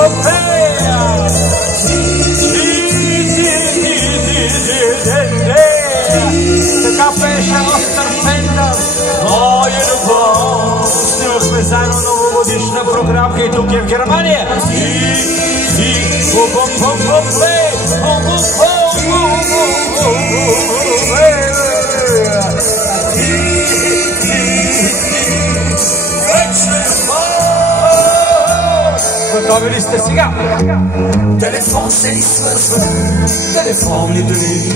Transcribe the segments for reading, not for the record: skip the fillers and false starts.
Така пеше Остър Фендър, моя любов. Снимахме заедно новогодишна програмка и тук е в Германия. Готови ли сте сега? Телефон се ни свързва, телефон ни дори.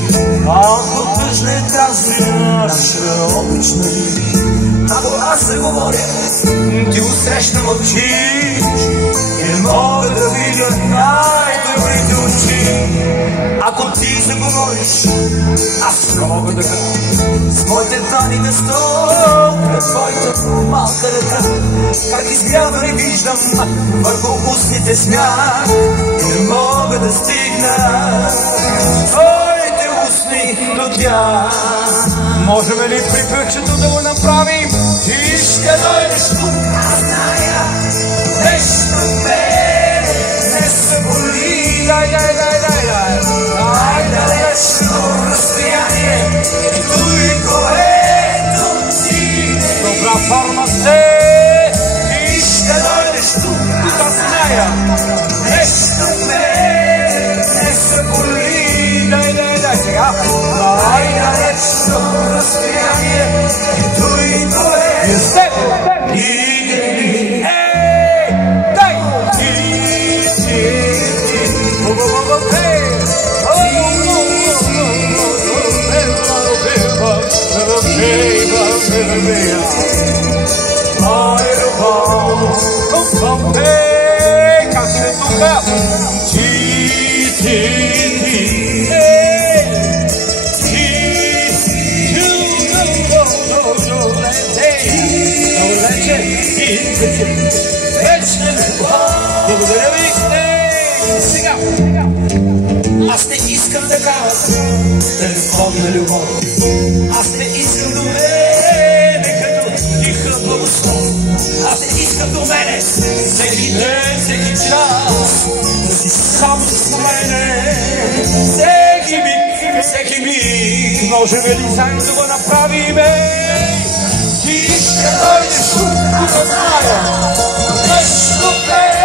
Ако тъжна е тази наша обична ли. Ако аз се говоря, ти усреща мълчиш. И не мога да видя най-добрите очи. Ако ти заговориш, аз мога да с моите тани да стоя пред твоята малка ръка. Как изгрява и виждам върху устните смях. И не мога да стигна твоите устни до тях. Можем ли припевчето да го направим? Ти ще дойдеш тук, аз зная. Нещо мене не се боли. Най-далечно разстояние и той, което ти не добра форма сте. Ти ще дойдеш тук, аз зная. Нещо мене не се боли. Дай сега. Най-далечно разстояние и той, което Благодаря ви. Сега. Аз не искам да кажа телефонна любов. Аз не искам до мене като тиха благослов. Аз не искам до мене всеки ден, всеки час да си сам с мене. Всеки миг, всеки миг. Можем ли заедно да го направим? Ти ще дойдеш тук, аз зная. Нещо мене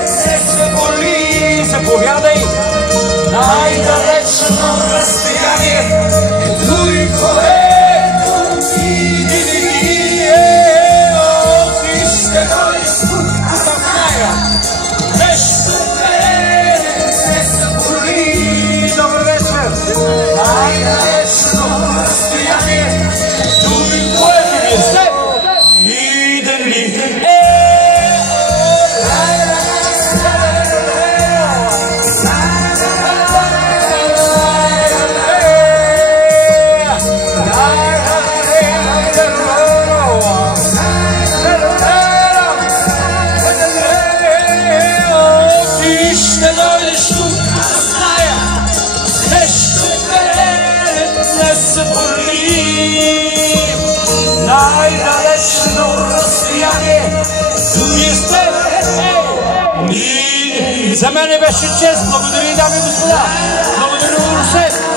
не се боли. Заповядай. Най-далечно разстояние е той, което ти ти ще дойдеш тук, аз зная. Нещо мене не се боли. Добър вечер. Най-далечно разстояние е той, което Вие сте. виден ли най-далечно разстояние. Вие сте. За мен беше чест. Благодаря, дами и господа. Благодаря, Русе.